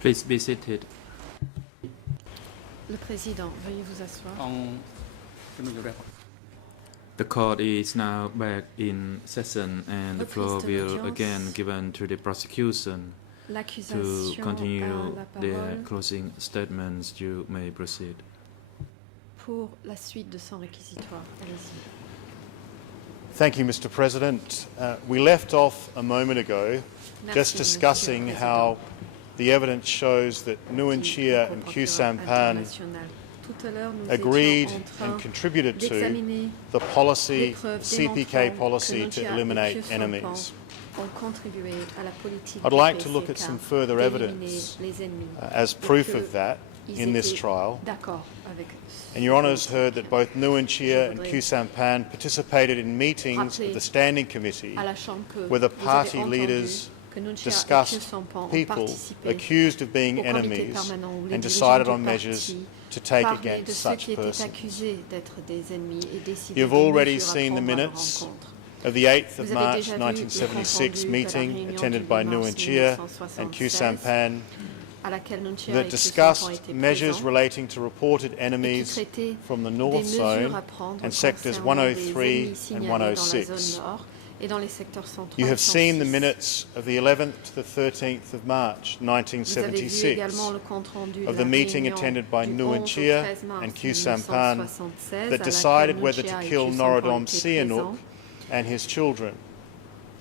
Please be seated. Le Président, veuillez vous asseoir. The court is now back in session and the floor will again given to the prosecution to L'accusation continue a la their parole closing statements. You may proceed. pour la suite de son réquisitoire. Allez-y. Thank you, Mr. President. We left off a moment ago just Merci, discussing Monsieur le how the evidence shows that Nguyen Chia and Khieu Samphan Tout à l'heure, nous agreed étions en train and contributed to d'examiner the policy, les preuves CPK démontrant policy, que Nguyen to Chia et eliminate Khieu Samphan enemies. ont contribué à la politique I'd du like to look at PCK some further d'éliminer evidence les ennemis. as proof of that Ils in this étaient trial. d'accord avec And Your Honours heard that both Nguyen Chia and Khieu Samphan participated in meetings of the Standing Committee à la Chambre que where the vous avez party entendu leaders que Nguyen Chia et Khieu discussed Samphan ont people participé accused of being au comité enemies permanent où les and dirigeants decided du on measures parti to take parlaient de against ceux such qui étaient persons. accusés d'être des ennemis et décidaient You've des already mesures à seen the prendre à leur minutes rencontre. of the 8th of Vous avez March déjà vu le 1976 compte-rendu de la meeting réunion attended du by 8 mars Nguyen Chia and Khieu 1976, Samphan à laquelle Nguyen Chia that et Khieu Samphan discussed étaient measures présents relating to reported et qui enemies traitaient from the des North mesures Zone à prendre and sectors concernant des 103 ennemis and signalés dans la zone 106. nord et dans les secteurs centraux You et have seen the 106. minutes of the 11th to the 13th of March Vous avez vu 1976 également le compte-rendu of de the la meeting réunion attended by du Nguyen 11 au Chia 13 mars and Khieu Samphan 1976, à that laquelle decided Nguyen whether Chia to et kill Khieu Samphan Norodom étaient Sihanouk présents and his children.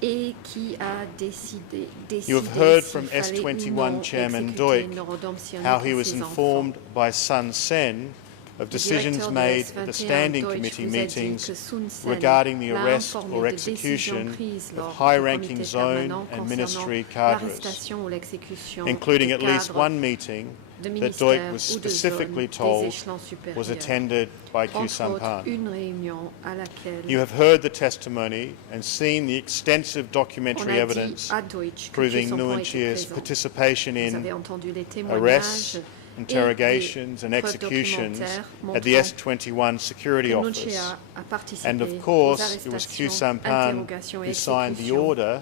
et qui a décidé You have heard s'il from fallait ou S21 non Chairman exécuter Duc Norodom Sihanouk how et he was ses informed enfants. by Sun Sen of Le decisions directeur de made at the S21 Standing Deutsch Committee vous a dit meetings que Sun Sen regarding the l'a arrest informé or de décisions execution prises of lors du high-ranking comité zone permanent and concernant ministry cadres, l'arrestation ou l'exécution including des at least cadres one meeting de that ministères Duc was ou de specifically zones des told échelons was supérieurs. attended by Khieu Entre autres, Samphan. une réunion à laquelle You have heard the testimony and seen the extensive on documentary a dit evidence à Deutsch que proving Khieu Samphan Nguyen était Chia's présent. participation Vous avez in entendu les arrests, témoignages interrogations and et des executions preuves at the documentaires S21 security montrant que Nguyen office. Chia a participé And of aux course, it was Khieu arrestations, Samphan interrogations et who signed the exécutions order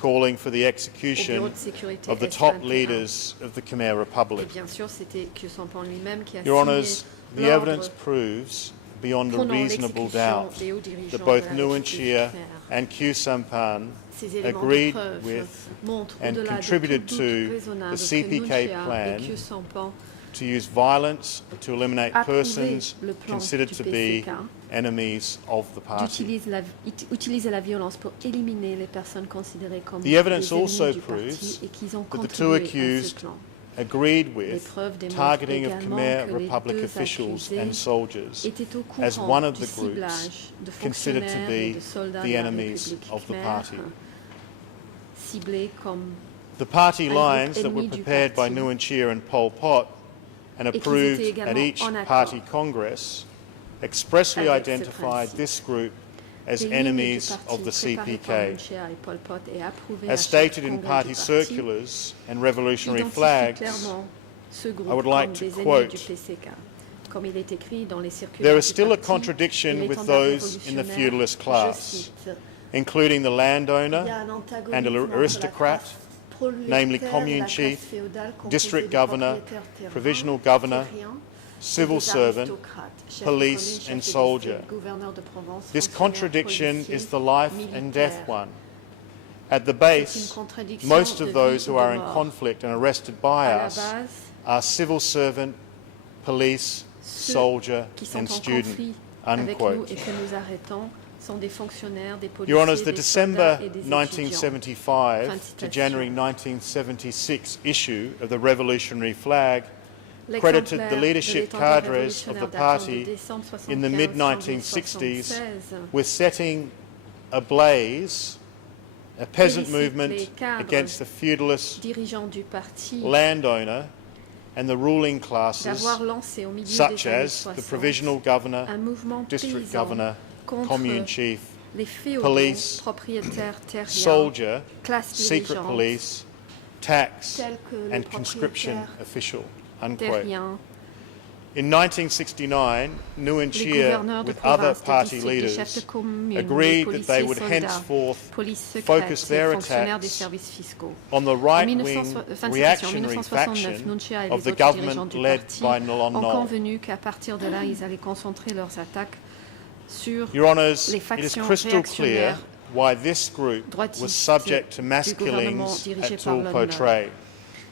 calling for the au bureau execution de sécurité of the top S21. leaders of the Khmer Et Republic. bien sûr, c'était Khieu Samphan lui-même qui a Your signé Honours, the l'ordre evidence proves beyond a prenant reasonable l'exécution doubt des hauts dirigeants that de both la Nguyen République Chia khmère. and Khieu Samphan Ces éléments de agreed preuve with montrent and au-delà de contributed tout to doute the raisonnable que CPK Nguyen Chia plan et Khieu Samphan to use violence to eliminate approuvaient persons le plan considered du to be PCK enemies of the party. d'utiliser la violence pour éliminer les personnes considérées comme The evidence des ennemis also du parti proves et qu'ils ont that the two contribué à ce accused plan. agreed Les with preuves démontrent targeting of également Khmer que les Republic deux officials accusés and soldiers étaient au as courant one of du the groups ciblage de considered to fonctionnaires et be de soldats the de la enemies République of the khmère, party. ciblés comme The party un groupe lines that were ennemi du prepared by parti. Nguyen Chia and Pol Pot and qu'ils approved étaient at également each en accord party congress expressly avec ce identified principe. this group as Des lignes du enemies parti of the préparées par CPK. Nguyen Chia et Pol Pot et approuvées à As chaque stated in congrès party du parti, circulars and revolutionary identifie flags, clairement ce groupe I would comme like to des ennemis quote, du PCK. Comme il est écrit dans les circulaires there is du still a parti, contradiction et with l'étendard those in the révolutionnaire, feudalist je class, cite, including the il y landowner a un and antagonisme an entre la aristocrat, classe namely prolétaire et commune la chief, classe féodale composée district de governor, propriétaires terriens, provisional governor, terriens, civil des servant, aristocrates, chefs de police commune, and chefs de soldier. district, gouverneurs de Provence, This fonctionnaires, contradiction policiers, is the life and death militaires. one. At the C'est une base, contradiction most de of those vie who ou de are in mort. conflict and arrested by À la us base, are civil servant, police, ceux soldier qui sont and en student. conflit avec nous Unquote. et que nous arrêtons sont des fonctionnaires, des policiers, Your Honours, the des December soldats et des étudiants. 1975 to January 1976 issue of the Revolutionary Flag credited the leadership cadres of the party in the mid-1960s with setting ablaze a peasant movement against the feudalist dirigeants du parti landowner and the ruling classes, d'avoir lancé au milieu such des années as the 60 provisional governor, un mouvement district paysan governor, contre commune chief, les féodaux, police, propriétaires terriens, soldier, classe secret dirigeante, police, tax tels que les and conscription propriétaires official. Unquote. terriens, In 1969, Nguyen Les Chia, gouverneurs de with other province, de party district, des chefs de leaders, commune, agreed des that they policiers, would soldats, henceforth police secrète, focus their fonctionnaires des attacks services fiscaux. on the En right-wing 1969, reactionary 1969, faction Nunchia et of les the autres dirigeants government du led parti by Lon ont Nol. convenu qu'à partir de là, ils allaient concentrer leurs attaques sur Your Honours, les it is factions crystal clear réactionnaires why this group droitistes was subject to mass du gouvernement killings dirigé at par Lon Nol. Tulpo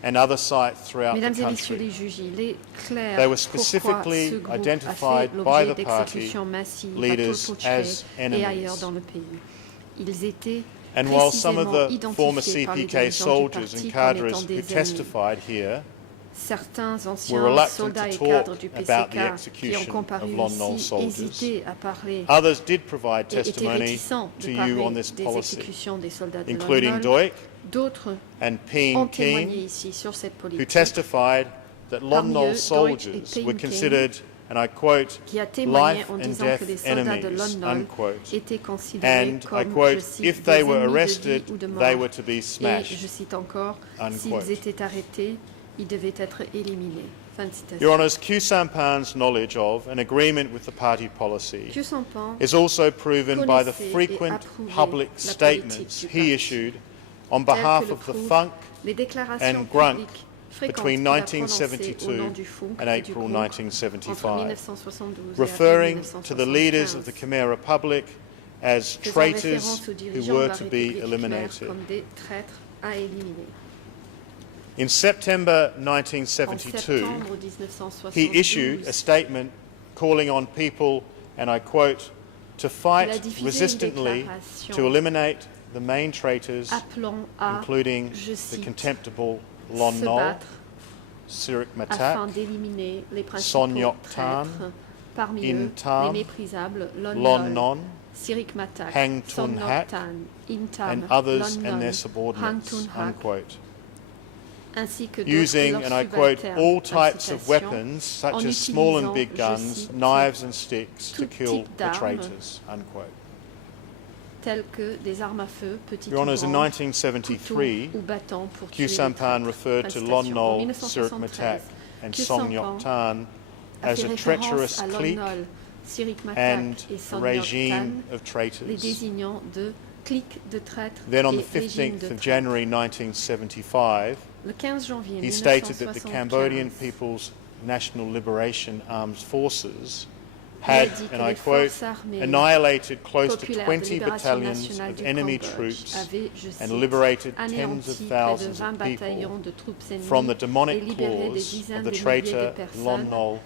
and other sites throughout the Mesdames et messieurs country. les juges, il est clair They were pourquoi specifically ce groupe a fait identified by l'objet the party d'exécutions massives à leaders Tulpo as et enemies. ailleurs dans le pays. Ils étaient And while some of précisément the former identifiés par les CPK dirigeants du soldiers parti and comme cadres étant who des ennemis. testified here Certains were anciens reluctant soldats to et cadres talk du about the PCK qui ont execution comparu of Lon Nol ici soldiers, hésitaient à parler others did provide et étaient testimony réticents to de you parler on this des policy, exécutions des soldats de Lon including Nol. Duik D'autres and ont Ping témoigné Keen, ici sur cette who politique, testified that Lon Parmi Nol eux, Duik et soldiers Ping were King, considered, and I quote, qui a témoigné life en and disant death que les soldats de enemies, Lon Nol unquote. étaient considérés And I comme, je quote, cite, if des they were ennemis de arrested, vie ou de they mort. were to be Et je smashed. cite encore, Unquote. s'ils étaient arrêtés, ils devaient être éliminés. Fin de citation. Your Honours, Khieu Samphan's knowledge of and agreement with the party policy Khieu Samphan is also proven by the connaissait et frequent approuvait public la statements politique du he parti, issued on telles behalf que le of the prouvent FUNK les déclarations and Grunk publiques fréquentes between qu'il a prononcées 1972 au nom du FUNK and et du April GRUNC entre 1975, 1972 et referring avril to the leaders of the 1975, Khmer Republic as faisant traitors référence aux who dirigeants were de la to be République khmère eliminated. comme des traîtres à éliminer. In September En 1972, septembre 1972, he issued a statement calling on people, and I quote, to il a fight diffusé une resistantly déclaration to eliminate the main traitors, appelant à, including je the cite, contemptible Lon se Nol, battre Sirik afin Matak, d'éliminer les Son principaux Yok Tan, traîtres, parmi In eux Tam, les méprisables Lon Lon Nol, Non, Sirik Matak, Hang Son Tun Nok Hat, Tan, In Tam, and others Lon and Non, their Hang subordinates, Tun Hak, unquote. ainsi que d'autres Using, leurs and I quote, subalternes. all Fin types of citation. weapons, such en as small and utilisant, big je guns, cite, knives and sticks, to tout kill type the d'armes, traitors, unquote. tels que des armes à feu, petites Your ou Honours, in grandes, 1973, couteaux ou bâtons pour Khieu tuer les Samphan traîtres. referred Fin to de Lon citation. En Nol, Sirik 1973, Matak, and Khieu Son Samphan Yok Tan a as fait a référence treacherous à Lon clique Nol, Sirik Matak and et a Son Yok Tan, regime of les traitors. désignant de cliques de traîtres Then on et the régime 15th de of traîtres. January 1975, Le 15 janvier he stated that the 1975, Cambodian People's National Liberation Armed Forces il a had, dit que and I les quote, forces armées annihilated close to populaires de 20 libération battalions nationale of du enemy Cambodge troops avaient, je and cite, liberated tens anéanti of près de thousands 20 of bataillons people de troupes ennemies from the et demonic libéré des claws dizaines of de the milliers de traitor Lon personnes Nol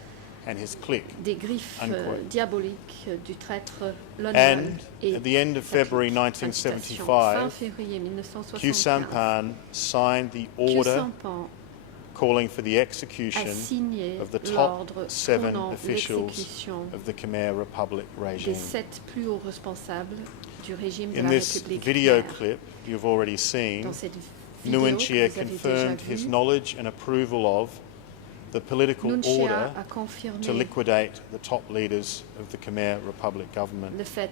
and his clique. des griffes Unquote. diaboliques du traître Lon Nol And et at the end of sa clique. February Fin de citation. 1975, Fin février Khieu 1975, Samphan signed the Khieu order Samphan calling for the a execution signé of the top l'ordre 7 prônant officials l'exécution of the Khmer Republic des regime. 7 plus hauts responsables du régime de In la this République video khmère. clip you've already seen, Dans cette vidéo Nguyen que Chia vous avez déjà confirmed his vue, knowledge and approval of the political Nguyen Chia order a confirmé to liquidate the top leaders of the Khmer Republic government. le fait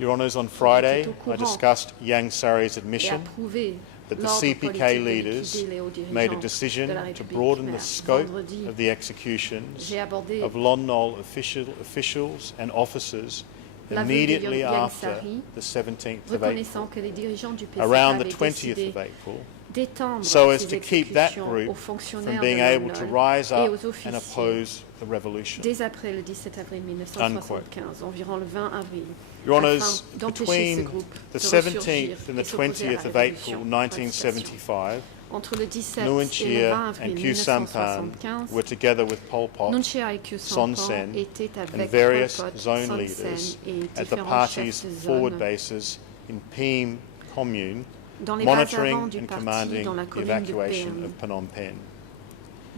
Your Honours, on Friday était au I courant discussed Yang Sari's et admission approuvé that the l'ordre CPK politique de leaders liquider les hauts made a dirigeants decision de la to République broaden the khmère. scope Vendredi, of the executions j'ai abordé of Lon Nol officials and officers l'aveu de immediately Yang after Sari, the 17th of reconnaissant April, que les dirigeants du PCK around the avaient 20th décidé of April, d'étendre so as ces to keep that exécutions group aux from fonctionnaires being de able Lon to Nol rise et up aux and officiers oppose the revolution. dès après le 17 avril 1975, environ le 20 avril, Your Honours, afin d'empêcher ce between groupe the de ressurgir 17th and et the s'opposer à la 20th of révolution. April Fin de citation. 1975, Entre le 17 Nguyen et le Chia 20 and avril Khieu Samphan 1975, were together with Pol Pot Nguyen Chia et Khieu Son Samphan Sen étaient and avec various Pol Pot, zone Son leaders Sen et at the différents party's chefs de forward zone bases in Pim Commune, dans les bases avant monitoring du and parti commanding dans la the commune de evacuation Pem, of Phnom Penh.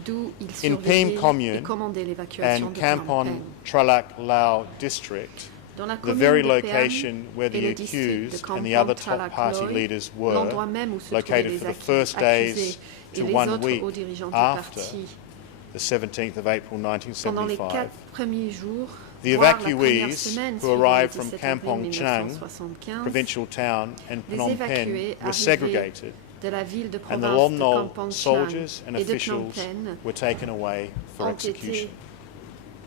d'où ils In surveillaient Pim Commune et commandaient l'évacuation and de Phnom Kampon Penh. Tralak Lao district, Dans la the commune very de Pem location where et the le district de accused and the Kampong other top Tralak party Loi, leaders were, l'endroit même où se trouvaient located les for the first accusés days et to les 1 autres week hauts dirigeants du after parti. the 17th of April Pendant les 1975. 4 premiers jours, The voire la première evacuees semaine who suivant le arrived from 17 avril Kampong Chang, 1975, provincial town, and les Phnom évacués Penh were arrivés segregated de la ville de and the province Lon de Nol Kampong soldiers Cham and et de officials Phnom Penh were taken away for ont été execution.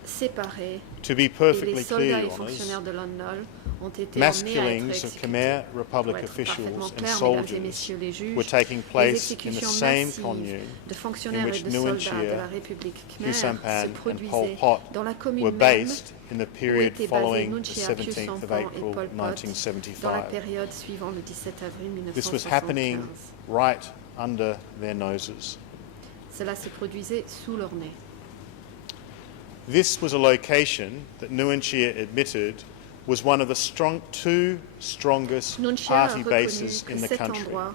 séparés To be et les perfectly soldats clear, et Your Honours, fonctionnaires de Lon Nol ont été mass emmenés à être killings of exécutés. Khmer Pour Republic être parfaitement officials and clair, mesdames et soldiers messieurs les juges, were taking les place in the exécutions same massives commune de in fonctionnaires et which de Nguyen soldats de la Chia, République Khieu khmer se Samphan and Pol produisaient Pot dans la commune were même based in the où period étaient basés following Nguyen the Chia, Khieu 17th of Samphan et April Pol Pot dans la 1975. période suivant le 17 avril This was happening 1975. right under their noses. Cela se produisait sous leur nez. This was a location that Nguyen Chia admitted was one of the two strongest Nguyen Chia a party reconnu bases que in the cet country. endroit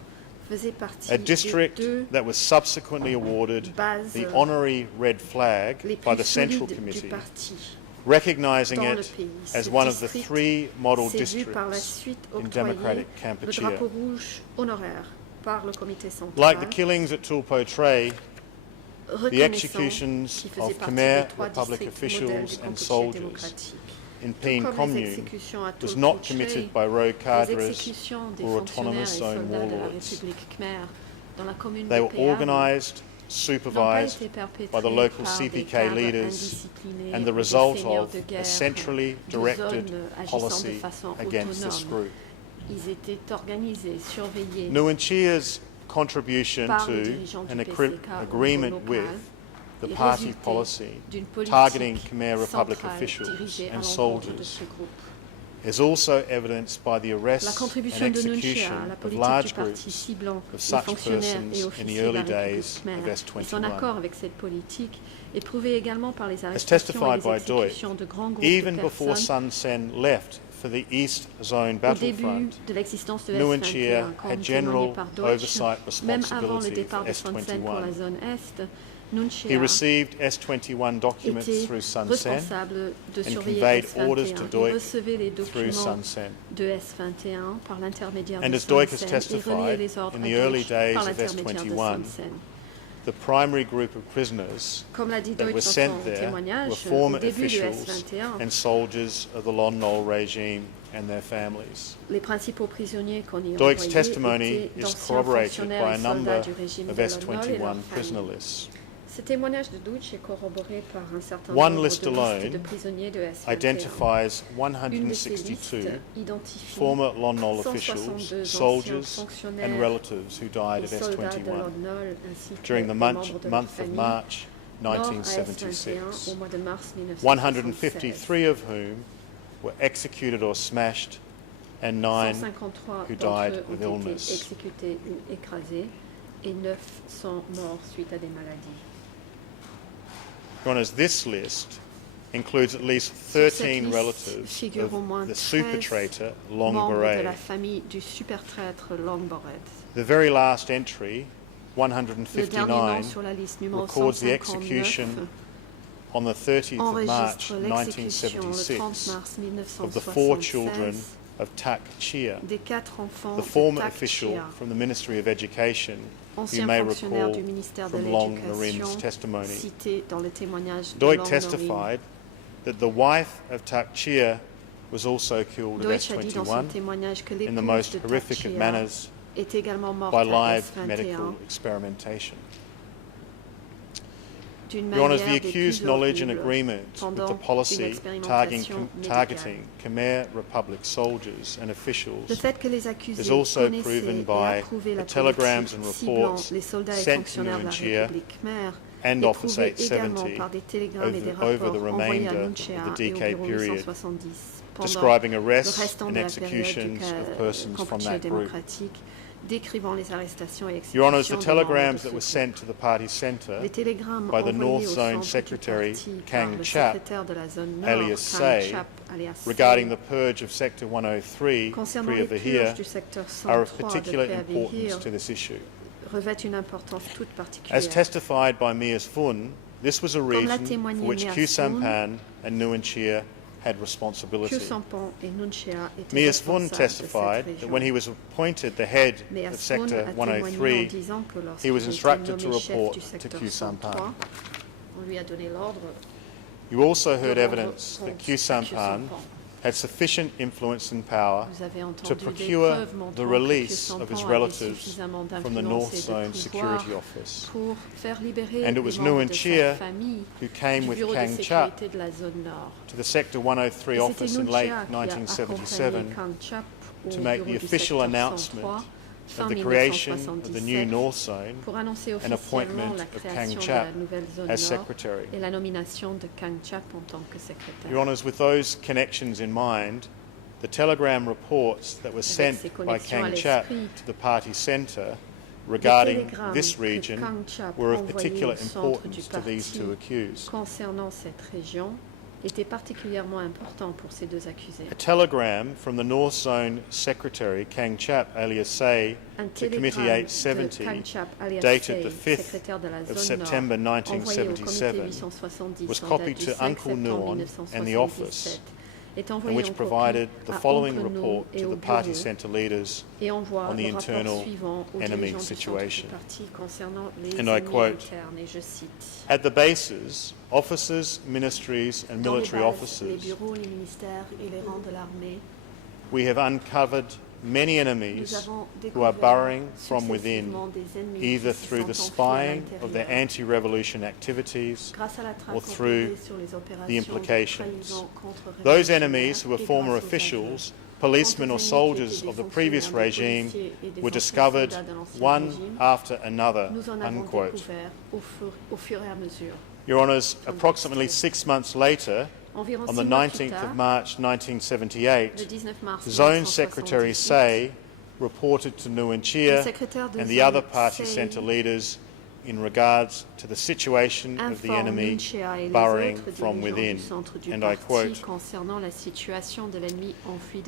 faisait partie A des district deux that was subsequently awarded bases the honorary red flag les by plus the Central solides du Committee, parti recognizing dans le it pays. as Ce one of the district 3 model s'est vu par la districts suite in octroyer democratic le Kampuchea. drapeau rouge honoraire par le comité central, Like the killings at Tulpo Tray, the reconnaissant executions qui faisait of partie Khmer des 3 Republic districts modèles officials du and Kampuchea soldiers démocratique. in Tout Peen comme les Commune exécutions à was Tulpo not Tray, committed by rogue les cadres exécutions des or fonctionnaires autonomous et zone soldats de la warlords. République khmer dans la commune They de were Péam organised, n'ont pas supervised été perpétrées by the local par des CPK cadres leaders indisciplinés and the ou des result seigneurs of de a guerre centrally de directed zones agissant de policy façon against this autonome. group. Ils étaient organisés, surveillés Nguyen Chia's contribution par les to dirigeants du an PCK agreement au niveau with local the et party résultait policy d'une politique targeting Khmer Republic centrale officials dirigée à and l'encontre de soldiers ce groupe. is also evidenced by the La arrest contribution and de Nguyen Chia execution à la of politique large du parti groups ciblant of les such fonctionnaires persons et in the officiers de early la République days khmer of et son S21. accord avec cette politique est prouvé également par les As arrestations testified et les by Doig, exécutions de grands groupes even de before personnes Sun Sen left for the East Zone au début battlefront, de l'existence de Nguyen S21, Chia comme had témoigné general par Deutsch, oversight même avant le responsibility départ for de Sun Sen pour la S21. zone Est, Nguyen He Chia received S21 documents était through Sun Sen responsable de and surveiller conveyed S21. orders to Il Doig recevait les through documents Sun Sen. de S21 par l'intermédiaire And de as Sun Doig has Sen et testified, reliait les ordres in à the early Deutsch days par of l'intermédiaire de S21, Sun Sen. the primary group of prisoners Comme l'a dit that Deutsch were dans sent son there témoignage, were au former début de officials S21, and soldiers of the Lon Nol regime and their families. les principaux prisonniers qu'on y Doig's envoyait testimony étaient is d'anciens corroborated fonctionnaires by a et soldats number du régime of de Lon Nol et leurs S21 prisoner familles. lists. Ce témoignage de Deutsch est corroboré par un certain One nombre list de listes alone de prisonniers de S21. identifies Une de ces listes 162 identifie former Lon Nol 162 officials, anciens soldiers, fonctionnaires and relatives who died et at soldats de Lon S21 Nol ainsi que during the des month, membres de leur month of famille March morts à S21 1976, au mois de mars 1976. 153 of whom were executed or smashed, and 9 153 who d'entre died eux of ont été illness. exécutés ou écrasés et 9 sont morts suite à des maladies. Your Honours, this list includes at least Sur cette 13 liste relatives figurent au moins of the 13 super traitor Long membres de la Beret. famille du super traître Long Beret. The very last entry, Le dernier nom 159, sur la liste numéro records the 159 execution on the 30th of March enregistre l'exécution le 30 1976 mars of the 4 children 1976 of Tak Chia, des 4 enfants the de former Tak official Chia, from the Ministry of Education, you ancien may fonctionnaire recall du ministère de from Long l'Éducation, Narin's testimony. cité dans le témoignage de Doig Long Narin. testified that the wife of Tak Chia was also killed at Deutsch a dit dans son S21 témoignage que in the l'épouse most de Tak horrific of Chia manners est également morte by à live S21 medical experimentation. d'une Your Honours, manière the des accused plus knowledge and horribles agreement with pendant the une policy expérimentation targeting médicale. Khmer Republic soldiers and Le officials fait que les accusés is also connaissaient proven et by approuvaient la the telegrams politique and ciblant reports les soldats et sent to fonctionnaires de la Nguyen Chia République khmer and est Office prouvé également 870 par des télégrammes et des over rapports the envoyés à remainder Nguyen of Chia the et au DK bureau period, 870 pendant describing le arrests restant and de la période du executions of persons from Kampuchea that group. démocratique, décrivant les arrestations et Your Honours, the exécutions des membres de telegrams ce that were groupe. sent to the party centre Les télégrammes by the envoyés North au Zone centre du Secretary parti Kang par le Chap, secrétaire de la zone Nord, alias Kang Say, Chap, alias Say, regarding the purge of Sector 103, concernant les purges Priya du secteur are of 103 de particular Preah importance Vihear to this issue. revêtent une importance toute As particulière. testified by Mias Fun, this was a Comme l'a region témoigné for which Mias Khieu Phuong, Samphan and Nguyen Chia had responsibility. Khieu Samphan et Nguyen Chia étaient Mias Fun responsables de cette testified that région. when he was appointed the head Mias of Phuong Sector a témoigné en 103, disant que he lorsqu'il was était instructed to nommé chef report du to secteur Khieu 103, Samphan. on lui a donné l'ordre You also de heard rendre evidence that compte Khieu à Khieu Samphan Samphan. had sufficient influence and power Vous avez to entendu des procure preuves the montrant que release Kyusampan of his avait relatives suffisamment from the d'influence North et de Zone pouvoir Security Office. pour faire libérer And it les was membres Nguyen de Chia sa famille who came du with bureau de Kang Chap sécurité de la zone nord. to the Sector 103 Et c'était office in Nguyen late Chia qui a accompagné 1977 Kang Chap au to make bureau the du official secteur announcement 103 fin of the creation of the 1977 new North Zone pour annoncer and officiellement appointment la of création Kang de Chap la nouvelle zone as nord Secretary. et la nomination de Kang Chap en tant que secrétaire. Your Honours, with those connections in mind, the telegram reports that were sent by Kang Chap to the party centre regarding this region were of particular importance to these two accused. Concernant cette région, était particulièrement important pour ces deux accusés. A telegram from the North Zone Secretary, Kang Chap alias Say, to Committee 870, dated the 5th of September 1977, was copied to Uncle Nuon and the office, and which provided the following report to the party centre leaders on the internal enemy situation. And I quote, "At the bases, officers, ministries and military officers, we have uncovered many enemies who are burrowing from within, either through the spying of their anti-revolution activities or through the implications. Those enemies who were former officials, policemen or soldiers of the previous regime were discovered one after another," unquote. Your Honours, approximately 6 months later, on the 19th of March 1978, Zone Secretary Say reported to Nguyen Chia and the other party centre leaders in regards to the situation of the enemy burrowing from within. And I quote,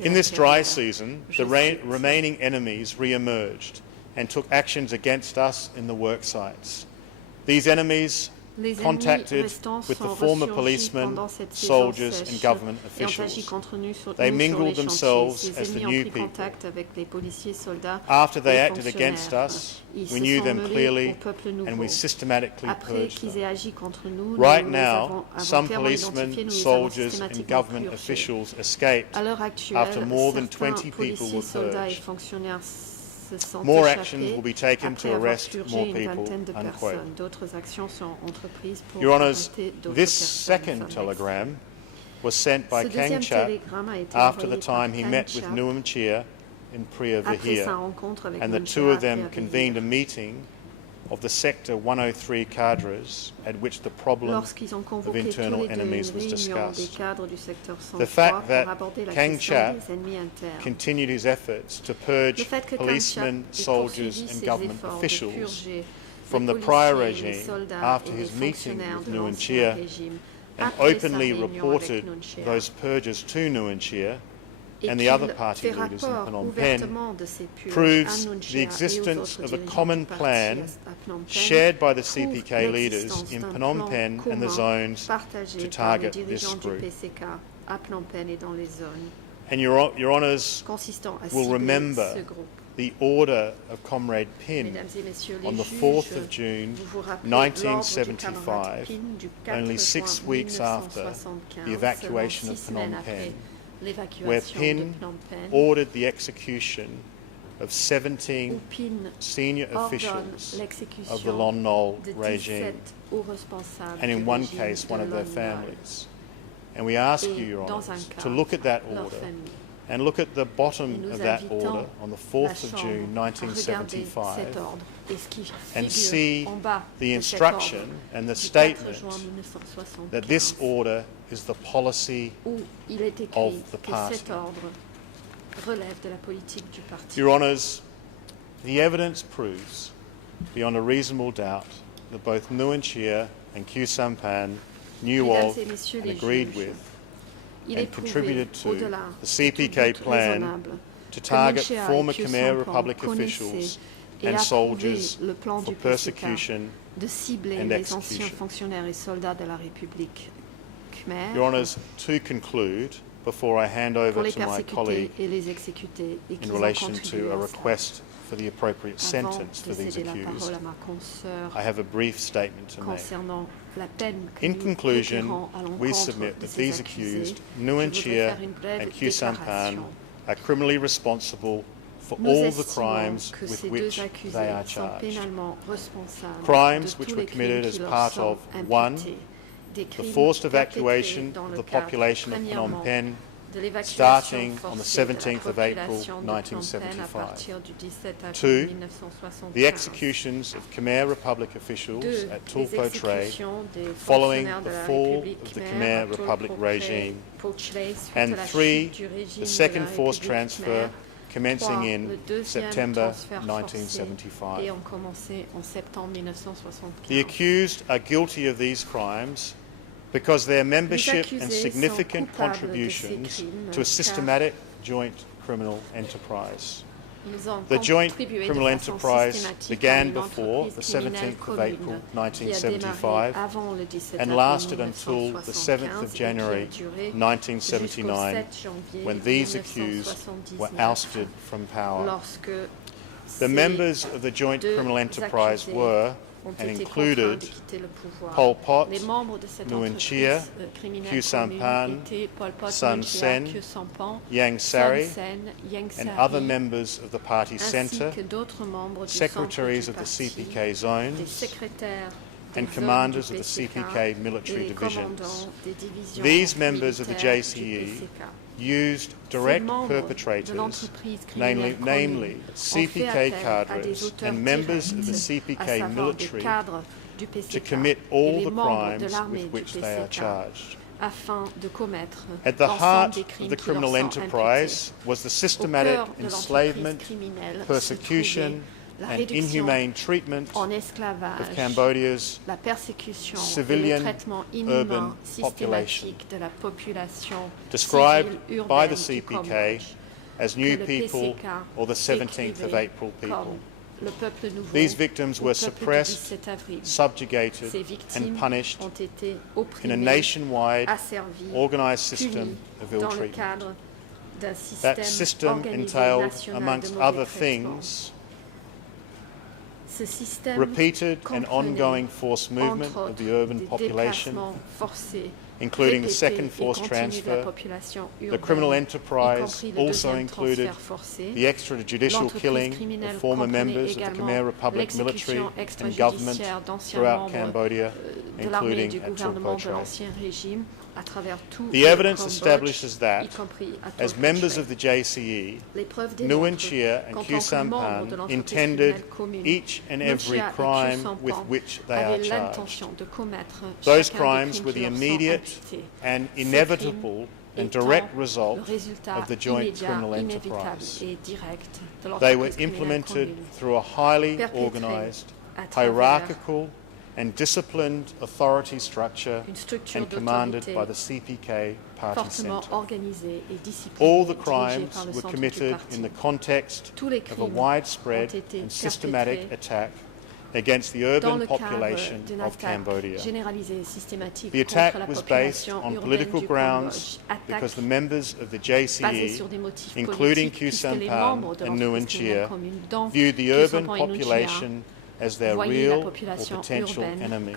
"In this dry season, the remaining enemies re-emerged and took actions against us in the work sites. These enemies contacted with the former policemen, soldiers and government officials. They mingled themselves as the new people. After they acted against us, we knew them clearly and we systematically purged them. Right now, some policemen, soldiers and government officials escaped after more than 20 people were purged. More actions will be taken to arrest more people," unquote. Your Honours, this second telegram was sent by Kang Chap after the time he met with Nguyen Chia in Preah Vihear, and the two of them convened a meeting of the Sector 103 cadres at which the problem of internal enemies was discussed. The fact that Kang Chap continued his efforts to purge policemen, soldiers and government officials from the prior regime after his meeting with Nguyen Chia and openly reported those purges to Nguyen Chia and the other party leaders in Phnom Penh proves the existence of a common plan shared by the CPK leaders in Phnom Penh and the zones to target this group. And your Honours will remember the order of Comrade Pin on the 4th of June 1975, only 6 weeks after the evacuation of Phnom Penh, where Pin ordered the execution of 17 senior officials of the Lon Nol regime, and in one case, one of their families. And we ask you, Your Honours, to look at that order and look at the bottom of that order on the 4th of June 1975 and see the instruction and the statement that this order is the policy of the party. Your Honours, the evidence proves beyond a reasonable doubt that both Nguyen Chia and Khieu Samphan knew of and agreed with and contributed to the CPK plan to target former Khmer Republic officials and soldiers for persecution and execution. Your Honours, to conclude, before I hand over to my colleague in relation to a request for the appropriate sentence for these accused, I have a brief statement to make. In conclusion, we submit that these accused, Nguyen Chia and Khieu Samphan, are criminally responsible for all the crimes with which they are charged. Crimes which were committed as part of 1. The forced evacuation of the population of Phnom Penh starting on the 17th of April 1975. 2. The executions of Khmer Republic officials at Tulpo Tray following the fall of the Khmer Republic regime. And 3. The second forced transfer commencing in September 1975. The accused are guilty of these crimes because their membership and significant contributions to a systematic joint criminal enterprise. The joint criminal enterprise began before the 17th of April 1975 and lasted until the 7th of January 1979, when these accused were ousted from power. The members of the joint criminal enterprise were and included Pol Pot, Nguyen Chia, Khieu Samphan, Son Sen, Yang Sari, and other members of the party centre, secretaries of the CPK zones, and commanders of the CPK military divisions. These members of the JCE used direct perpetrators, namely CPK cadres and members of the CPK military, to commit all the crimes with which they are charged. At the heart of the criminal enterprise was the systematic enslavement, persecution, and inhumane treatment of Cambodia's civilian urban population, described by the CPK as New People or the 17th of April people. These victims were suppressed, subjugated, and punished in a nationwide, organised system of ill treatment. That system entailed, amongst other things, repeated and ongoing forced movement of the urban population, including the second forced transfer. The criminal enterprise also included the extrajudicial killing of former members of the Khmer Republic military and government throughout Cambodia, including at Tulpo Tray. The evidence establishes that, as members of the JCE, Nguyen Chia and Khieu Samphan intended each and every crime with which they are charged. Those crimes were the immediate and inevitable and direct result of the joint criminal enterprise. They were implemented through a highly organised, hierarchical and disciplined authority structure and commanded by the CPK party centre. All the crimes were committed in the context of a widespread and systematic attack against the urban population of Cambodia. The attack was based on political grounds because the members of the JCE, including Khieu Samphan and Nguyen Chia, viewed the urban population as their real or potential enemy.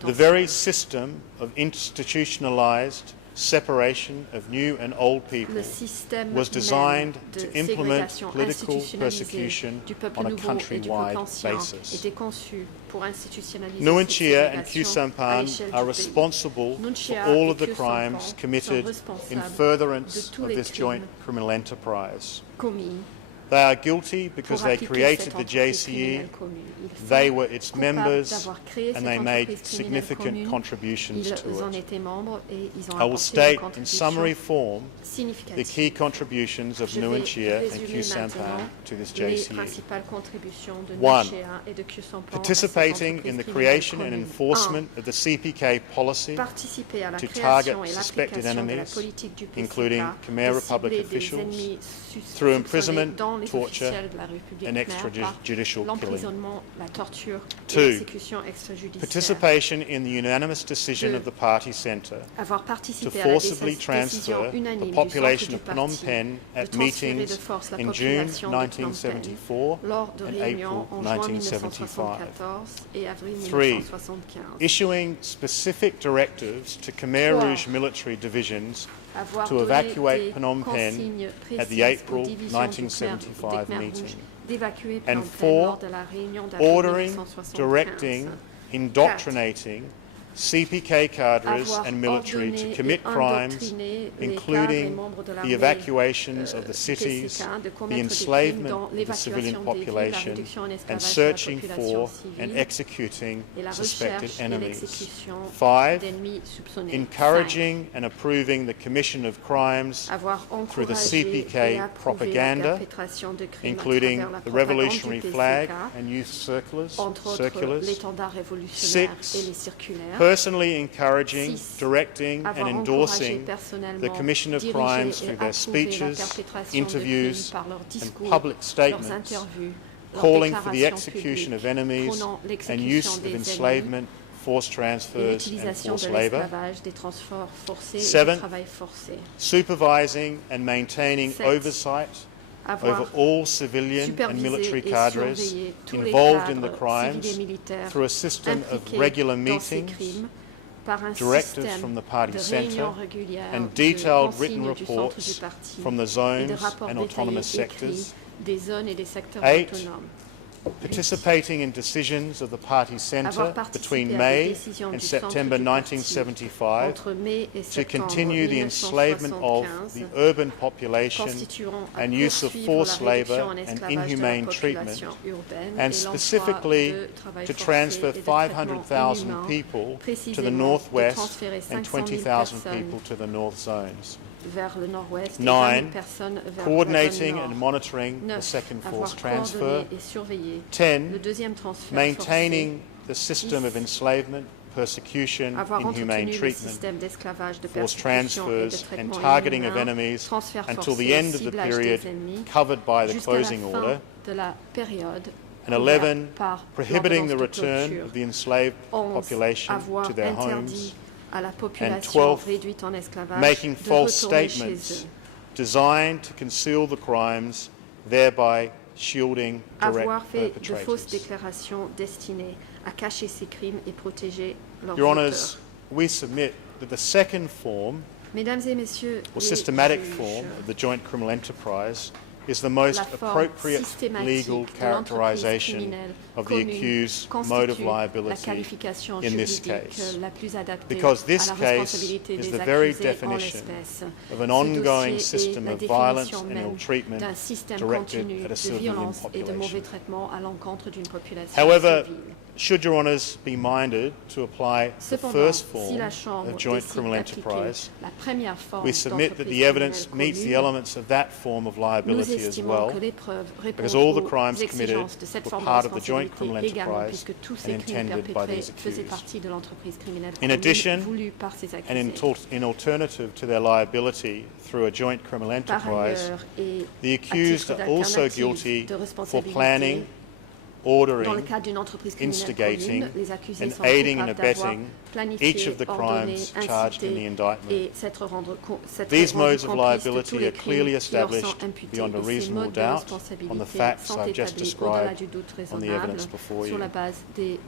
The very system of institutionalised separation of new and old people was designed to implement political persecution on a countrywide basis. Nguyen Chia and Khieu Samphan are responsible for all of the crimes committed in furtherance of this joint criminal enterprise. They are guilty because they created the JCE, they were its members, and they made significant contributions to it. I will state in summary form the key contributions of Nguyen Chia and Khieu Samphan to this JCE. 1. Participating in the creation and enforcement of the CPK policy to target suspected enemies, including Khmer Republic officials, through imprisonment, condamnant les torture, officiels de la République and khmer par extrajudicial killing. l'emprisonnement, la torture et 2. l'exécution extrajudiciaire. Participation in the unanimous decision 2. of the party centre Avoir to participé à la forcibly décision transfer unanime the du centre population du of Phnom parti Penh de at transférer meetings de force la in June population de Phnom Penh 1974 lors de and réunions April en juin 1975. 1974 et avril 3. 1975. Issuing specific directives to Khmer 3. Rouge military divisions Avoir to donné evacuate des Phnom Penh consignes at the précises April aux divisions du 1975 Khmer Rouge meeting. d'évacuer And Phnom Penh 4. lors de la réunion d'avril Ordering, 1975. directing, indoctrinating CPK cadres Avoir and military to ordonné commit et crimes, indoctriner les cadres et including membres de the l'armée, evacuations of the cities, PCK, de the commettre des crimes enslavement dans of the civilian l'évacuation des villes, la population, réduction en and esclavage de la searching population for and civile executing et la suspected recherche et enemies. l'exécution 5. d'ennemis soupçonnés. Encouraging and approving the commission of crimes 5. Avoir through the encouragé CPK et approuvé propaganda, la perpétration de crimes including à travers la the propagande revolutionary du flag PCK, and youth circulars, entre autres l'étendard révolutionnaire et les circulaires. personally encouraging, 6. directing and Avoir encouragé endorsing the personnellement, commission of dirigé crimes et through their approuvé la speeches, perpétration de interviews crimes par leurs and discours, public leurs statements, interviews, leurs calling for the déclarations execution publiques, of enemies prônant and l'exécution use of des ennemis enslavement, forced et transfers and l'utilisation forced de labour. l'esclavage, des transferts forcés et 7. du travail forcé. Supervising and maintaining 7. oversight Avoir over all civilian and supervisé military et cadres surveillé tous les involved in the cadres crimes civils et militaires through a system of impliqués regular dans ces meetings, crimes par un directives système from the party de centre, réunions régulières, and de detailed consignes written du centre du reports parti from the et de zones rapports and détaillés autonomous écrits sectors. des zones et des secteurs 8. autonomes. Participating in decisions of the party centre Avoir participé between à des May décisions and du centre September du parti 1975 entre mai et to septembre continue the enslavement of 1975, the urban population constituant à and use of poursuivre forced la réduction labour en and esclavage de la inhumane treatment, population urbaine and et l'emploi specifically de travail to forcé transfer et de traitement 500,000 inhumain, people to the précisément de northwest transférer and 500 000 20,000 personnes people to the north zones. vers le nord-ouest et 9. 20 000 personnes vers la Coordinating zone and nord. monitoring the 9. second Avoir forced transfer. coordonné et surveillé 10. le deuxième transfert Maintaining forcé. the system of enslavement, persecution, Avoir inhumane entretenu le treatment, système d'esclavage, de forced persécution et de transfers and traitement targeting of inhumain, enemies transfert until forcé, the end of the ciblage period des ennemis, covered by the jusqu'à la closing fin order. de la période And couverte 11. par Prohibiting the l'ordonnance de return clôture. of the enslaved 11. population Avoir to their interdit homes. à la population 12. réduite en esclavage Making de false retourner statements chez eux. designed to conceal the crimes, thereby shielding Avoir direct fait de fausses perpetrators. déclarations destinées à cacher ces crimes et protéger leurs Your auteurs. Honours, we submit that the second form, Mesdames et messieurs or les systematic juges, form of the joint criminal enterprise is the most la forme appropriate systématique legal de l'entreprise characterization criminelle of the commune accused's mode of constitue la liability qualification in this juridique case. la plus adaptée Because à this la case responsabilité is des the very accusés en definition l'espèce. of an Ce ongoing dossier est system la of violence définition and même ill treatment d'un système directed continu at a de civilian violence et de mauvais population. traitement à l'encontre d'une population However, civile. should Your Honours be minded to apply the Cependant, first si form la Chambre of joint décide criminal d'appliquer enterprise, la première forme we submit that d'entreprise the evidence criminelle meets the commune, elements of that form of nous liability as estimons well, que les preuves because répondent all the aux crimes committed exigences de cette were forme de part of the joint responsabilité criminal également, enterprise puisque tous and ces crimes intended by perpétrés these faisaient accused. partie de l'entreprise criminelle In commune addition, voulue par ces and accusés. in alternative to their liability through a joint criminal Par enterprise, ailleurs, et the à accused titre are also d'alternative guilty de for responsabilité, planning, dans le ordering, cadre d'une entreprise criminelle instigating, commune, les accusés and sont aiding and coupables d'avoir abetting planifié, each of the ordonné, crimes charged in the incité indictment. et s'être rendu These rendu modes of complice de tous liability les are clearly crimes qui leur sont established imputés. beyond a Et ces reasonable modes de doubt on the responsabilité facts sont I've just établis au-delà described du doute on the raisonnable evidence before sur you. la base des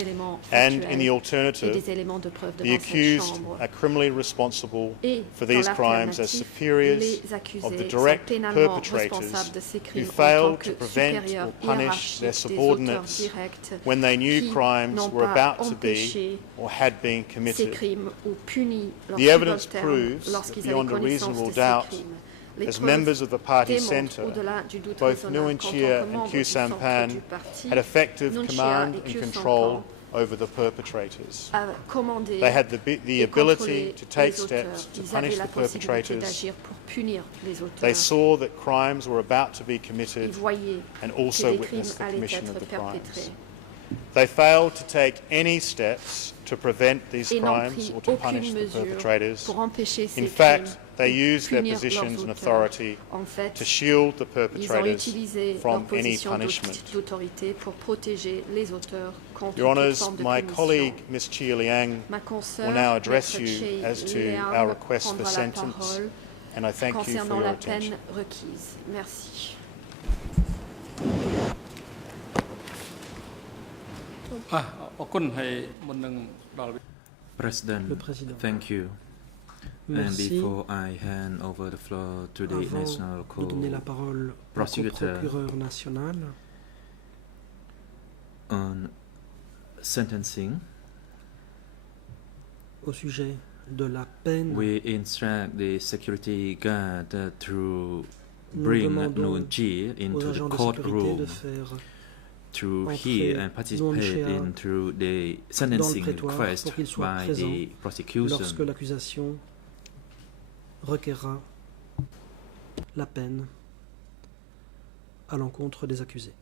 éléments And in the factuels et alternative, des éléments de preuve the devant cette accused Chambre. are criminally responsible Et for dans these crimes as l'alternative, superiors les accusés of the sont direct pénalement perpetrators responsables de ces who crimes en tant failed que to prevent supérieurs or punish hiérarchiques their des auteurs subordinates directs when they knew qui crimes n'ont were pas about to be empêché or had been ces committed. crimes ou puni leurs The evidence subalternes proves that lorsqu'ils avaient beyond a connaissance reasonable de ces doubt, crimes. Les as preuves members of the party démontrent, centre, au-delà du doute both raisonnable, Nguyen qu'en Chia tant que and membres Khieu du centre Sampan du parti, had effective Nguyen Chia command et and Khieu control Sampan over the perpetrators. a commandé They had the et ability contrôlé to take les auteurs. steps to Ils avaient punish la the possibilité perpetrators. d'agir pour punir les They auteurs. saw that crimes were about to be Ils committed voyaient and que also des crimes witnessed the allaient commission être of the perpétrés. crimes. They failed to take any steps to prevent these Et n'ont crimes pris or to aucune punish the mesure perpetrators. pour empêcher ces In crimes fact, they use their punir positions leurs and auteurs. authority En fait, to shield the ils ont perpetrators utilisé leur from any position punishment. d'autorité pour protéger les auteurs contre Your toute Honours, forme de my punition. colleague Ms Chia Liang Ma will consoeur, now address Maître you Chey as to Liang, our request for prendra la sentence, parole and I thank you for concernant your la attention. peine requise. Merci. President, Le Président. thank you. And Merci. before I hand over the floor to the Avant National de donner la parole au Prosecutor procureur national on sentencing, au sujet de la peine, we instruct the security guard to nous bring demandons Nuon Chea aux into the agents de sécurité courtroom de faire to entrer hear and Nuon participate Chea into the dans le sentencing prétoire request pour qu'il soit by présent the lorsque prosecution. l'accusation requerra la peine à l'encontre des accusés.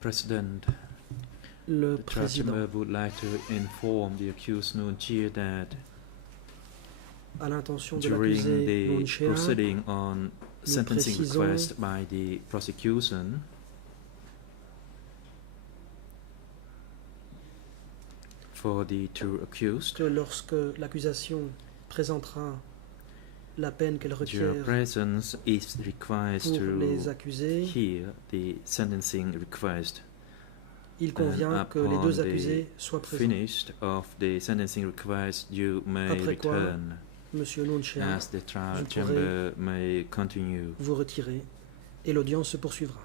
President, Le the trial président, chamber would like to inform the accused Noon Chea that à l'intention de during l'accusé the Noon Chea, proceeding on sentencing précisons request by the prosecution, for the two accused, que lorsque l'accusation présentera la peine qu'elle your requiert presence is required pour les to accusés, hear the sentencing request. il convient que les upon deux the accusés soient présents. Finished of the sentencing request, you may Après quoi, return, Monsieur Noon Chea, as the trial vous pourrez chamber may continue. vous retirer et l'audience se poursuivra.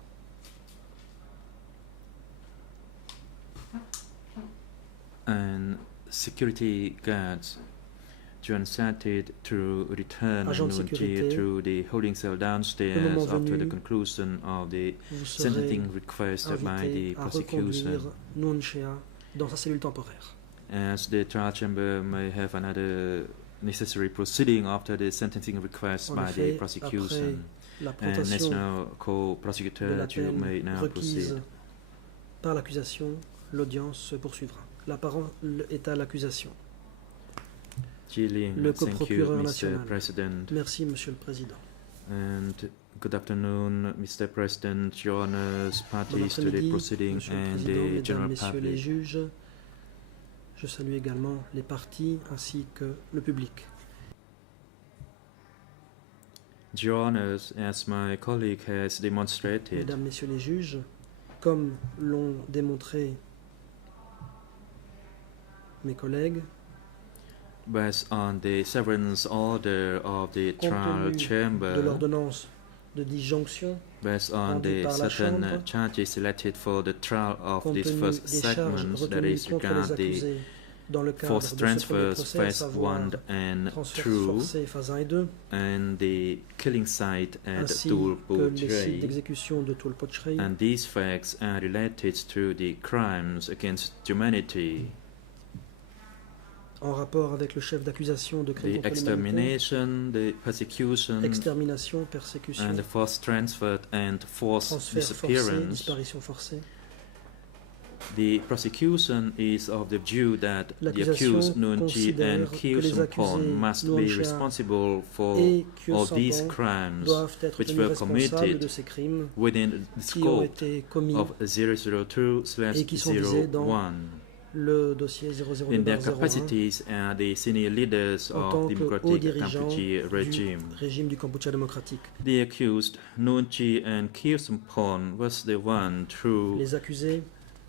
And security guards translated to return Agents de Noon Chea sécurité, to the holding cell le downstairs moment after the venu, conclusion of the Vous serez sentencing request by the invité à prosecution, reconduire Noon Chea dans sa cellule temporaire. as the trial chamber may have another necessary proceeding after the sentencing request En by the effet, prosecution. La And plantation national de co-prosecutor, la you may peine now requise proceed. par l'accusation, l'audience se poursuivra. La parole est à l'accusation. Jilin, Le thank you, coprocureur Mr. national. President. Merci, Monsieur le Président. And good afternoon, Mr. President, Your Honours, Bon parties to the après-midi, proceeding Monsieur le and Président, the Mesdames, general Messieurs les public. juges. Je salue également les parties ainsi que le public. Your Honours, as my colleague has demonstrated, Mesdames, Messieurs les juges, comme l'ont démontré mes collègues, based on the severance order of the compte trial tenu de chamber, l'ordonnance de disjonction, based on rendue the par la certain Chambre, charges selected for the trial of compte this tenu first des charges segment, that retenues is contre les regard the accusés dans le cadre de forced ce premier transfers procès, à phase savoir 1 and transfert 2, forcé phase 1 et 2, and the killing site at ainsi Toul que les sites Potray. d'exécution de Toul-Potray. And these facts are related to the crimes against humanity, En rapport avec le chef d'accusation de crime the contre l'humanité, extermination, the persecution, extermination, persécution, and the forced transfer and forced transfert forcé, disappearance. disparition forcée. The prosecution is of the view that the L'accusation accused Noon Chea considère and que Khieu les Samphan accusés must Noon be Chea responsible for et Khieu all these Samphan crimes doivent être which tenus were responsables committed de ces crimes within the qui ont scope été commis of 002/01. et qui sont visés dans le dossier In their 002/01 capacities are the senior leaders en of tant que haut Democratic dirigeant Campuchia du regime. régime du Kampuchea démocratique. The accused Noon Chea and Khieu Samphan was the one to Les accusés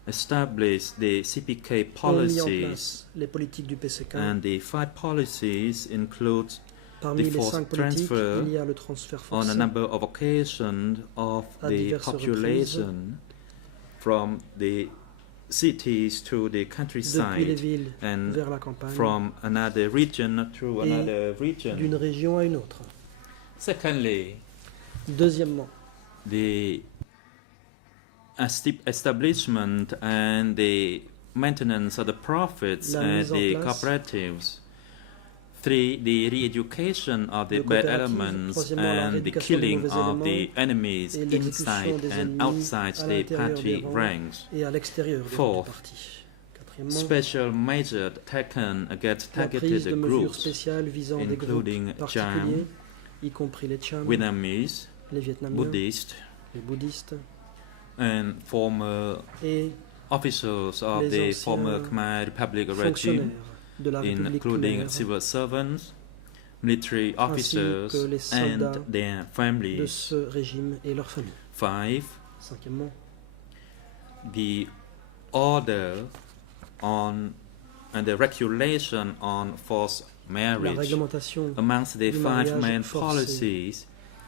establish the CPK ont mis en policies, place les politiques du PCK. and the 5 policies include Parmi the les forced 5 politiques, transfer il y a le transfert on a forcé number of occasions of à the diverses population from the cities to the depuis les countryside villes and vers la campagne, from another region to Et another region. d'une région à une autre. Secondly, Deuxièmement, the establishment and the maintenance of the profits La and mise en the place cooperatives. 3. The re-education of the de bad coopératives. elements Troisièmement, la and the rééducation des killing mauvais of the éléments enemies et l'exécution inside des and ennemis outside à the l'intérieur party des rangs ranks. et à l'extérieur des Fourth, partis. Quatrièmement, Special measures taken against la prise de targeted mesures groups, spéciales visant des groupes including particuliers, Cham, y compris les Cham, Vietnamese, les Vietnamiens, Buddhists, les bouddhistes and former et officials of les the anciens former Khmer Republic regime, fonctionnaires de la République including khmère, civil servants, military officers, que les soldats and their de families. ce régime et leurs familles. 5. Cinquièmement, The order on and the regulation on forced la marriage. réglementation. Amongst the du 5 mariage main forcé. policies,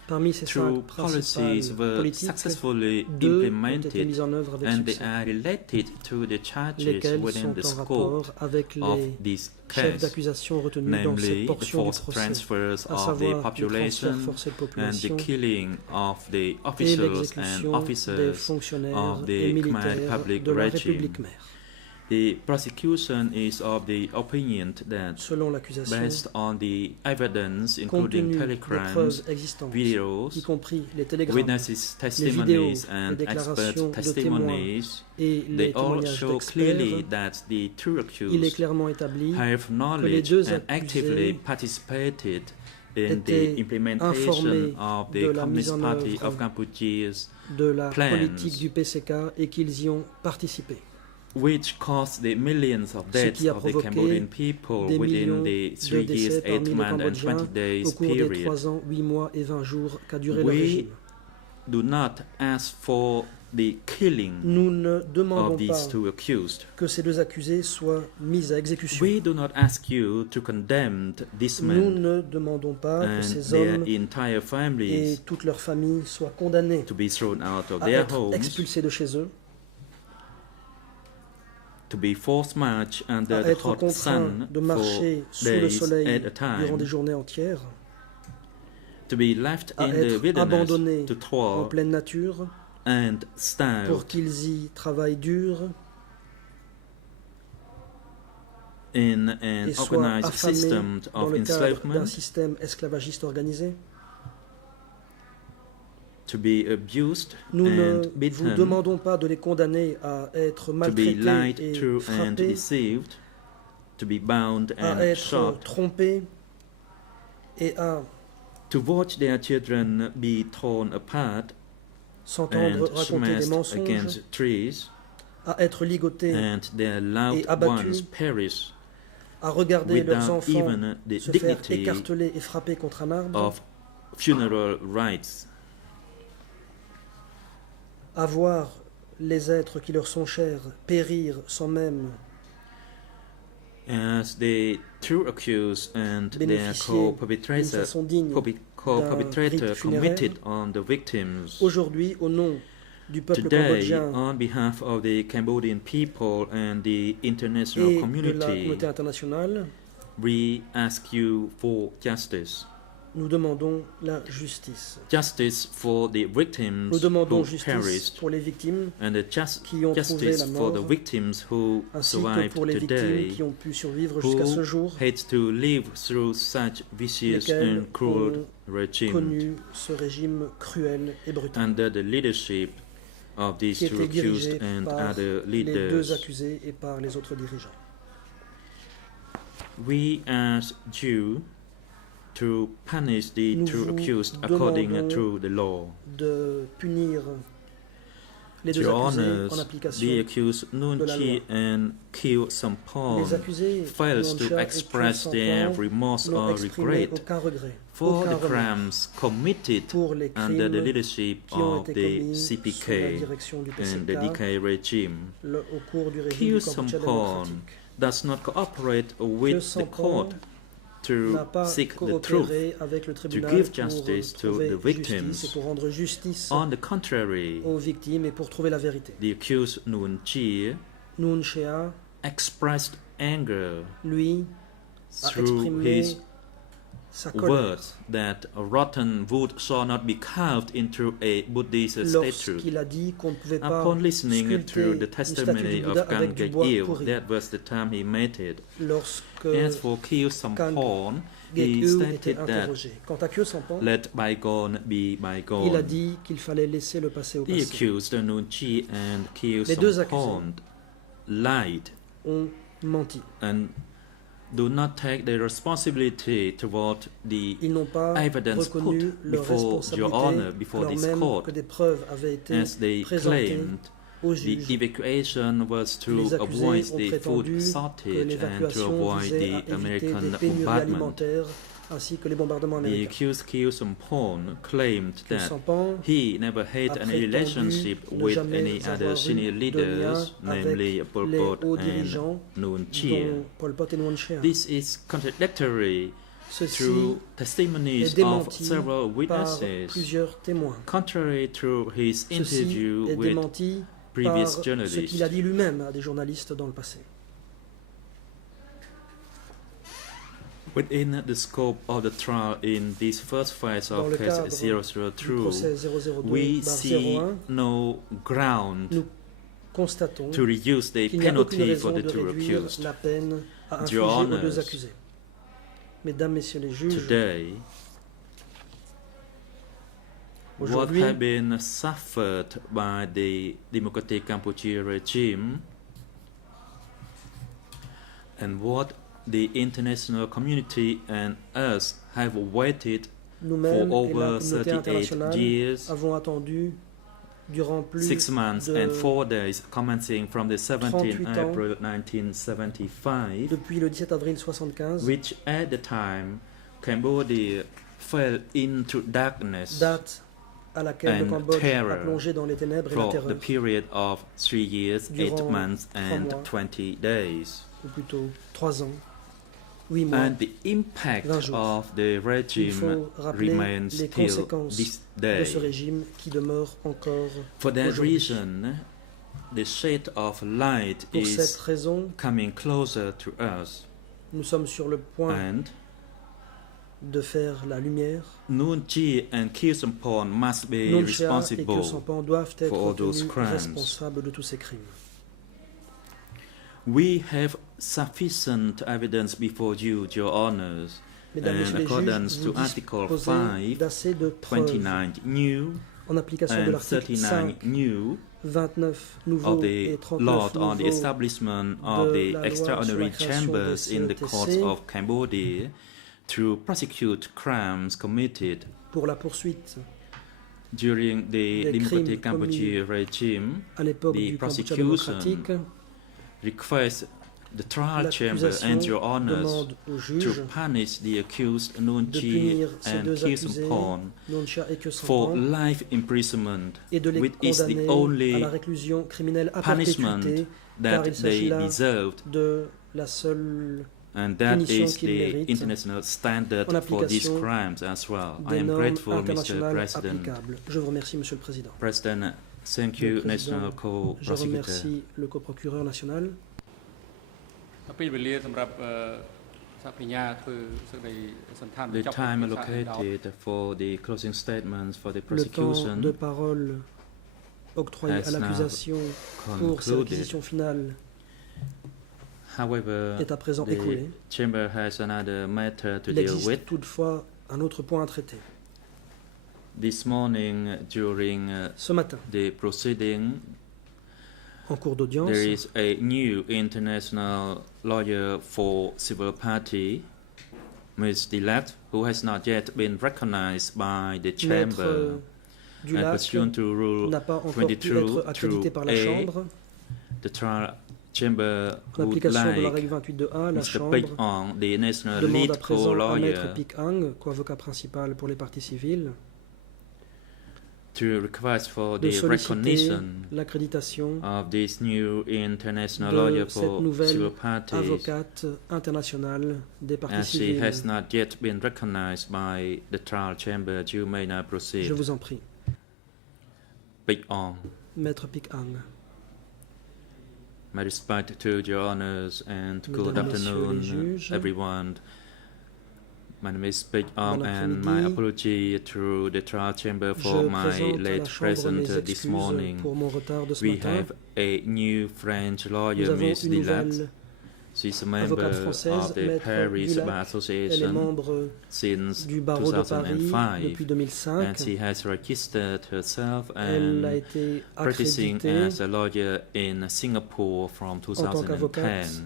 Parmi ces 5 two policies principales were politiques, successfully 2 ont été implemented, mises en œuvre avec and they succès, are related to the charges lesquelles within sont the en scope rapport avec of les this chefs case, d'accusation retenus dans cette namely the portion du forced procès, transfers à of the savoir le transfert population forcé de and population the killing of the et officials and l'exécution des officers fonctionnaires of et the Khmer militaires Republic de la regime. République khmère. The prosecution is of the opinion that, selon l'accusation, based on the evidence, compte tenu including des telegrams, preuves existantes, videos, y compris les télégrammes, witnesses' les vidéos, testimonies, les and déclarations expert de témoins testimonies, et they les all témoignages show d'experts, clearly that the two il est accused clairement établi have que les knowledge deux and actively accusés participated in étaient the implementation informés of de the la mise Communist en Party œuvre of Cambodia's de la plans, politique du PCK et qu'ils y ont participé. which caused the millions of Ce deaths qui a of the provoqué Cambodian people des within millions the de 3 décès years, 8 parmi les months, and Cambodgiens 20 au days cours des period. 3 ans, 8 mois et 20 jours qu'a duré le We régime. do not ask for the killing Nous ne of demandons these pas two accused. que ces deux accusés soient mis à exécution. We do not ask you to condemn these Nous men ne demandons pas que and ces their hommes entire et families toute leur famille soient condamnés to be thrown out of à their être homes, expulsés de chez eux, to be forced march à under the être hot contraints sun de for marcher sous le days soleil at a durant des time, journées entières, to be left à in the être wilderness abandonnés to en toil pleine nature and pour starve qu'ils y travaillent dur in an et soient organized affamés system dans of le cadre d'un enslavement, système esclavagiste organisé. to be abused Nous ne and vous beaten, demandons pas de les condamner à être to be maltraités lied et to and frappés, deceived, to be bound à and être shot, trompés et à to watch their children be torn apart s'entendre and raconter des smashed mensonges, against trees, à être ligotés, and their loved abattus, ones perish à regarder leurs without enfants even the se faire dignity écarteler et frapper contre un arbre, of funeral rites. à voir les êtres qui leur sont chers périr sans même As the two accused and their bénéficier d'une co-perpetrator façon digne. rite committed on the victims. Aujourd'hui, au nom du peuple Today, cambodgien on behalf of the Cambodian people and the international et de la community, communauté internationale, we ask you for justice. nous demandons la justice. Justice for the victims Nous demandons who justice perished, pour les victimes and the qui ont trouvé justice la for the mort, victims who ainsi que survived pour les victimes today, qui ont pu survivre jusqu'à ce who jour, had to live through such vicious lesquels and cruel ont regime connu ce régime cruel et brutal, under the leadership of these qui two était dirigé accused and par other les deux leaders. accusés et par les autres dirigeants. We ask you to punish the Nous two vous accused according demandons to the law. De punir les deux Your accusés Honours, en the application accused Nuon de la Chi and Kyo Les Sampon accusés fails to Nuon Cha et express Kyo their Sampon remorse n'ont or exprimé regret aucun regret, for aucun the remords crimes committed pour les under the crimes leadership qui ont of été the commis sous la CPK direction du and the PCK DK regime. au cours du régime Kyo du Cambodge Sampon démocratique. does not cooperate Kyo with the Sampon court to n'a pas seek the truth. coopéré avec le tribunal give pour justice to trouver the victims. justice et pour rendre justice On the contrary, aux victimes et pour trouver la vérité. the accused Nuon Chi Nuon Chea, expressed anger lui, a through exprimé his sa colère words that a rotten wood shall not be carved into a Buddhist statue. lorsqu'il a dit qu'on ne pouvait pas Upon listening to sculpter the une statue testimony du Bouddha of avec du Kang bois Ge-il, pourri. that was the time he made it. Lorsque As for Kyo Sampon, he Ge-il était stated that interrogé. Quant à Kyo Sampon, let bygone be il a bygone. dit qu'il fallait laisser le passé au The passé. accused Nuon Chi and Kyo Les deux Sampon lied Ont menti. and do not take the responsibility toward the Ils n'ont pas evidence reconnu put leur before your honor, responsabilité before alors this même court, que des preuves avaient été as they présentées claimed au the juge. evacuation was to Les accusés avoid ont the prétendu food que shortage and to l'évacuation avoid visait à the éviter American des pénuries bombardment. alimentaires ainsi que les bombardements The américains. accused Kyo Sampon claimed Kyo that Sampon he never had a any prétendu relationship ne with jamais any avoir other eu senior de leaders, lien avec namely Pol les Pot hauts and dirigeants Nuon Chi. dont Pol Pot et Nuon Chea. This is contradictory Ceci through est testimonies of démenti several par witnesses, plusieurs témoins. contrary to his Ceci interview est with démenti par previous ce journalists. qu'il a dit lui-même à des journalistes dans le passé. Within the scope of the trial in this first phase Dans of le case cadre du 002, procès we 002/01, see no ground nous constatons to reduce the qu'il n'y a aucune penalty raison for the de two réduire accused. la peine à infliger Your aux Honours, deux accusés. Mesdames, Messieurs les juges, Today, what aujourd'hui, has been suffered by the Democratic Cambodia regime and what the international community and us have waited for nous-mêmes et la over communauté 38 internationale years, avons attendu durant plus 6 months de and 4 days, commencing from the 17th 38 ans, April 1975, depuis le 17 avril 1975, which at the time Cambodia fell into darkness date à laquelle le and Cambodge a terror plongé dans les ténèbres et la for the terreur, period of 3 years, 8 Durant months, 3 and mois. 20 days. ou plutôt 3 ans, 8 mois. And the impact 20 jours. of the Il regime faut rappeler remains les till conséquences this de day. ce régime qui demeure encore For that aujourd'hui. reason, the shade of light Pour cette is raison, coming closer to us, nous sommes sur le point and de faire la lumière. Nuon Chea and Khieu Samphan must be Nuon Chea et responsible Khieu Samphan doivent être for all those tenus crimes. responsables de tous ces crimes. We have sufficient evidence before you, Your Honours, Mesdames, in Messieurs les accordance juges, to vous Article disposez 5, d'assez de preuves 29 new en application de and l'article 39 5, new 29 of nouveaux the et 39 law on the nouveaux establishment of de the la loi extraordinary sur la création chambers des in the CETC. courts of Cambodia to prosecute crimes committed pour la poursuite during the Des Democratic crimes Cambodia regime. à l'époque The du Cambodge prosecution démocratique. Request the trial chamber L'accusation and Your Honours demande aux to juges punish the accused Nuon de Chea punir ces and deux Khieu accusés, Samphan Nuon Chea et Khieu for Samphan, life imprisonment, et de les which is the condamner à only la réclusion criminelle à punishment perpétuité, that car il s'agit they là deserved, de la seule and that punition is qu'ils the méritent international standard en for these application crimes as well. I des am normes grateful, Mr. internationales President. applicables. Je vous remercie, Monsieur le Président. President, thank Le you, Président, National Je Co-Prosecutor. remercie le coprocureur national. ពេលវេលាសម្រាប់សហប្រញ្ញាធ្វើសេចក្តីសន្តាន The បញ្ចប់ time កិច្ចការនេះ allocated for the closing statements for the Le temps de prosecution parole octroyé has à l'accusation pour sa concluded. réquisition finale However, est à présent the écoulé. chamber has another matter to Il deal existe with. toutefois un autre point à traiter. This morning, during Ce matin, the proceeding, en cours d'audience, there is a new international lawyer for civil party, Ms. Dilat, who has not yet been recognized by the Maître chamber. And Dulac pursuant to Rule n'a pas encore pu 22 être accrédité par la A, Chambre. the trial chamber En would application de la like règle 28.2a, la Mr. Chambre Pek Ong, the national demande lead à présent à Maître co-lawyer, Pik Ang, co-avocat principal pour les parties civiles, to request for de the solliciter recognition l'accréditation of this new international de lawyer cette for nouvelle civil parties, avocate internationale des parties as she civiles. has not yet been recognized by the trial chamber. You may now Je proceed. vous en prie. Pek Ong. Maître Pik Ang. My respect to your honors and good Mesdames, Messieurs les afternoon, juges. everyone. My name is Pek Ong, Bon and my après-midi. apology to the trial chamber Je for my présente à la late Chambre presence mes this excuses morning. pour mon retard de ce We matin. have a new French Nous lawyer, avons Ms. une Dilat. nouvelle She's a member avocate française, of the Maître Paris Dulac. Bar Elle est Association membre since du barreau de Paris 2005, depuis and 2005. she has registered herself Elle a and été practicing accréditée as a lawyer in Singapore from tant qu'avocate 2010.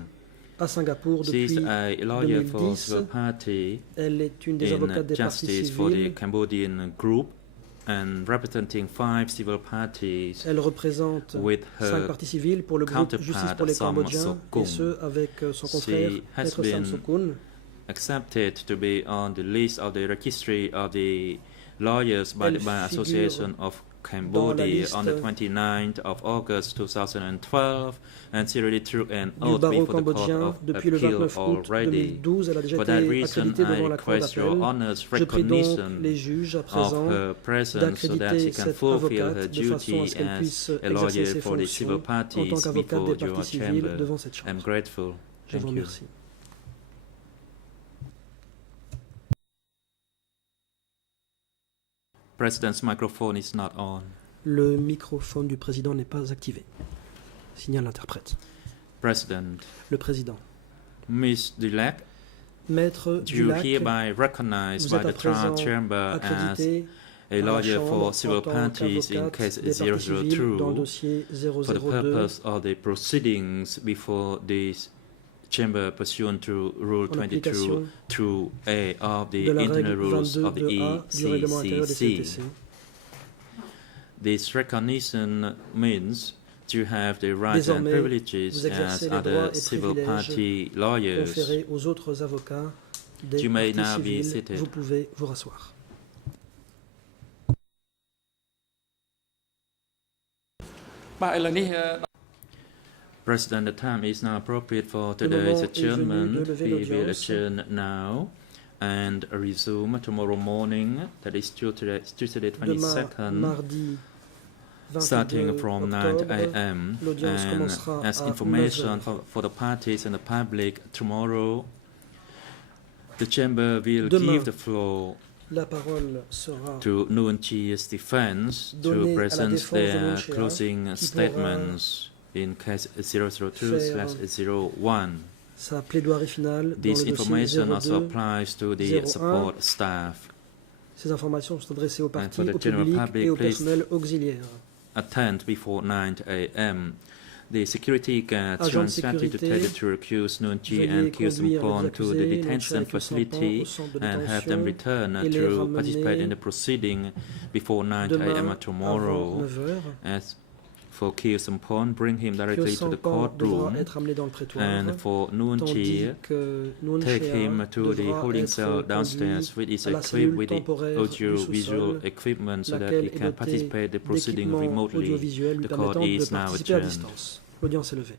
à Singapour She is depuis a lawyer for 2010. civil party Elle est une des in avocates des parties justice for the civiles. Cambodian group and representing 5 civil parties Elle représente with 5 her parties civiles pour le groupe Justice counterpart, pour les Sam Cambodgiens, Sokun. et ce avec son confrère, She has Maître Sam been Sokun. accepted to be on the list of the registry of the lawyers by Elle the Bar figure Association of Cambodia liste on the 29th of August 2012, and she already threw an Du oath barreau before the Court cambodgien of depuis le Appeal 29 août already. 2012. Elle a déjà For été that reason, accréditée I devant la Cour request your d'appel. honor's Je prie donc recognition les juges à of présent her presence so that d'accréditer she can cette fulfill her avocate de façon à duty ce qu'elle as puisse a lawyer exercer ses for the civil fonctions en tant parties qu'avocate before des your parties civiles chamber. devant cette I'm Chambre. grateful. Je vous Thank you. remercie. President's microphone is not on. Le microphone du président n'est pas activé. Signale l'interprète. President, Le président. Ms. Dulac, Maître you Dulac, hereby recognized vous by êtes à the Trial présent Chamber as accrédité a à la lawyer Chambre for en civil tant parties in qu'avocate case des parties civiles dans le 002 dossier for the 002 purpose of the proceedings before this chamber pursuant to Rule en application 22(2)A of the de la internal règle rules of the 22A du règlement intérieur des ECCC. CTC. This recognition means you have the rights and Désormais, privileges vous exercez as les droits other et civil privilèges party lawyers. conférés aux autres avocats des You may parties now be civiles. seated. Vous pouvez vous rasseoir. President, the time is now appropriate for Le today's moment est venu adjournment. de lever We will l'audience. adjourn now and resume tomorrow morning, that is Tuesday Demain, 22nd, mardi 22 starting from 9 octobre, a.m. l'audience And commencera as à information 9 heures. for the parties and the public, tomorrow the chamber will Demain, give the floor La parole sera to Nuon Chia's defense donnée to à la present défense de their Nuon Chia, closing qui statements in case 002/01. sa plaidoirie finale dans This le dossier information also 02. applies to the 01. support staff. Ces informations sont adressées aux parties, for the au general public public, et au please personnel auxiliaire. Attend before 9 a.m. The security guards Agents were de instructed to sécurité, take the two accused Nuon Chia veuillez and Kyu conduire Sampon les to the accusés, Nuon Chia detention et Kyu Sampon, facility au centre de and have détention them return et les to ramener participate in the proceeding before 9 demain a.m. avant tomorrow. 9 heures. As for Kyu Sampon, bring him Kyu directly to the Sampon devra courtroom, être amené dans le prétoire, and for Nuon tandis Chia, que Nuon take Chia him to the devra holding être cell downstairs, conduit which is à la equipped cellule with the temporaire audio-visual du sous-sol, equipment so that laquelle he est can dotée participate in the proceeding d'équipements remotely. audiovisuels lui The court permettant de is now participer à adjourned. distance. L'audience est levée.